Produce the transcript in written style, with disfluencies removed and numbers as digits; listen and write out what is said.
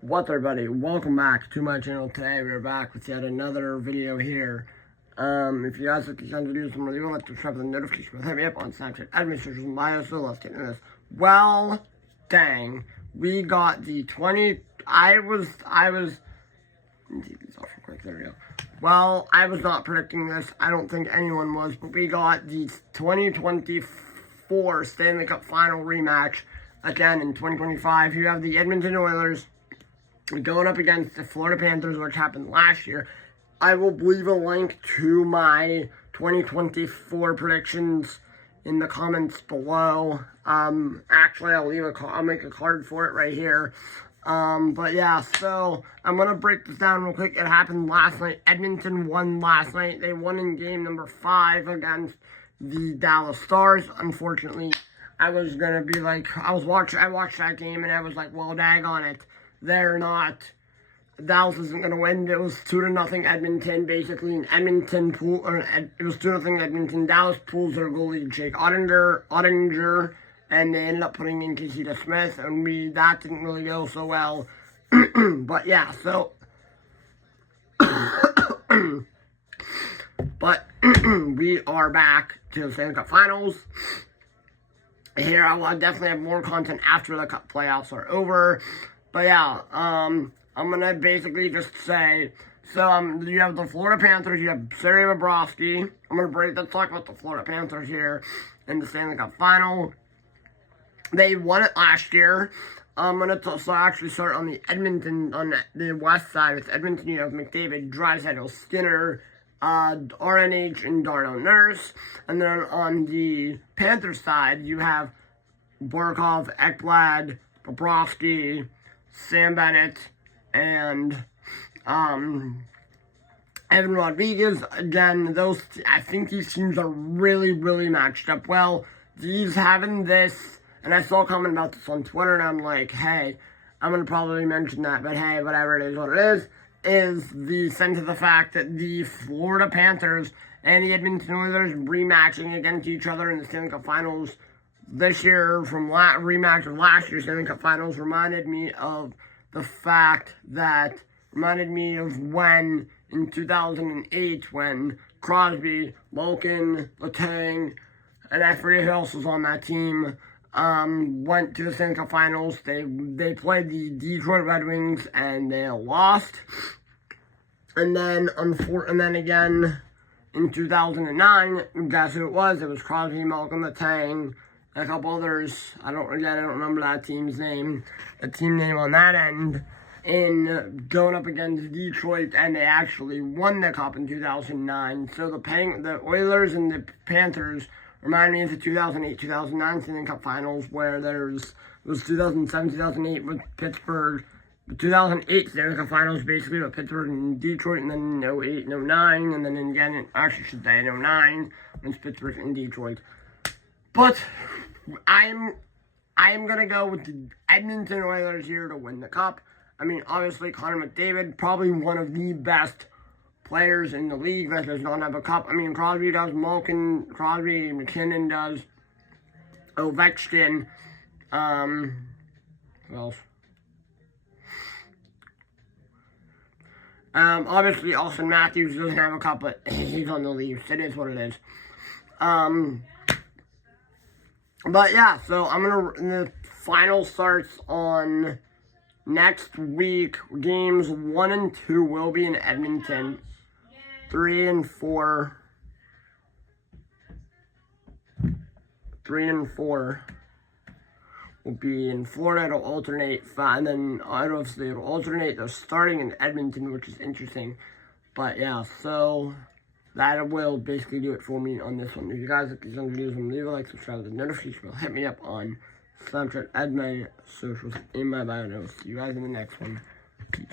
What's up, everybody? Welcome back to my channel. Today we're back with yet another video here. If you guys like these kinds of videos, I'm really like to subscribe to the notification bell. Hit me up on Snapchat, administrators and bio. So let's get into this. Well, dang, we got the 20. I was. Let me take these off real quick. There we go. Well, I was not predicting this. I don't think anyone was, but we got the 2024 Stanley Cup Final rematch again in 2025. You have the Edmonton Oilers going up against the Florida Panthers, which happened last year. I will leave a link to my 2024 predictions in the comments below. Actually, I'll make a card for it right here. But yeah, so I'm gonna break this down real quick. It happened last night. Edmonton won last night. They won in game number 5 against the Dallas Stars. Unfortunately, I watched that game and I was like, well, daggone it. Dallas isn't going to win. It was 2-0 Edmonton, basically. It was 2-0 Edmonton. Dallas pulls their goalie, Jake Ottinger, and they ended up putting in Casey Smith, and that didn't really go so well. But yeah, so. But we are back to the Stanley Cup Finals. Here, I will definitely have more content after the Cup playoffs are over. But yeah, I'm going to basically just say, so you have the Florida Panthers, you have Sergei Bobrovsky. Let's talk about the Florida Panthers here in the Stanley Cup Final. They won it last year. I'm going to actually start on the west side. With Edmonton, you have McDavid, Draisaitl, Skinner, RNH, and Darnell Nurse. And then on the Panthers side, you have Barkov, Ekblad, Bobrovsky, Sam Bennett, and Evan Rodriguez. Again, I think these teams are really, really matched up well. These having this, and I saw a comment about this on Twitter, and I'm like, hey, I'm going to probably mention that, but hey, whatever it is, what it is the sense of the fact that the Florida Panthers and the Edmonton Oilers rematching against each other in the Stanley Cup Finals this year from rematch of last year's Stanley Cup Finals reminded me of when in 2008 when Crosby, Malkin, Letang, and I forget who else was on that team, went to the Stanley Cup Finals. They played the Detroit Red Wings and they lost. And then again in 2009, guess who it was? It was Crosby, Malkin, Letang, and a couple others. I don't remember that team's name. The team name on that end. In going up against Detroit, and they actually won the Cup in 2009. So the Oilers and the Panthers remind me of the 2008-2009 Stanley Cup Finals, where it was 2007-2008 with Pittsburgh. The 2008 Stanley Cup Finals basically with Pittsburgh and Detroit, and then in 08 and 09, and then again, in 09, when it's Pittsburgh and Detroit. But I'm going to go with the Edmonton Oilers here to win the Cup. I mean, obviously, Connor McDavid, probably one of the best players in the league that does not have a Cup. I mean, Crosby does, Malkin, Crosby, McKinnon does, Ovechkin, who else? Obviously, Austin Matthews doesn't have a Cup, but he's on the Leafs. It is what it is. But yeah, so the final starts on next week. Games 1 and 2 will be in Edmonton. 3 and 4 will be in Florida. It'll alternate, and then obviously it'll alternate. They're starting in Edmonton, which is interesting. But yeah, so that will basically do it for me on this one. If you guys like these videos, leave a like, subscribe to the notification bell. Hit me up on Snapchat, add my socials in my bio notes. See you guys in the next one. Peace.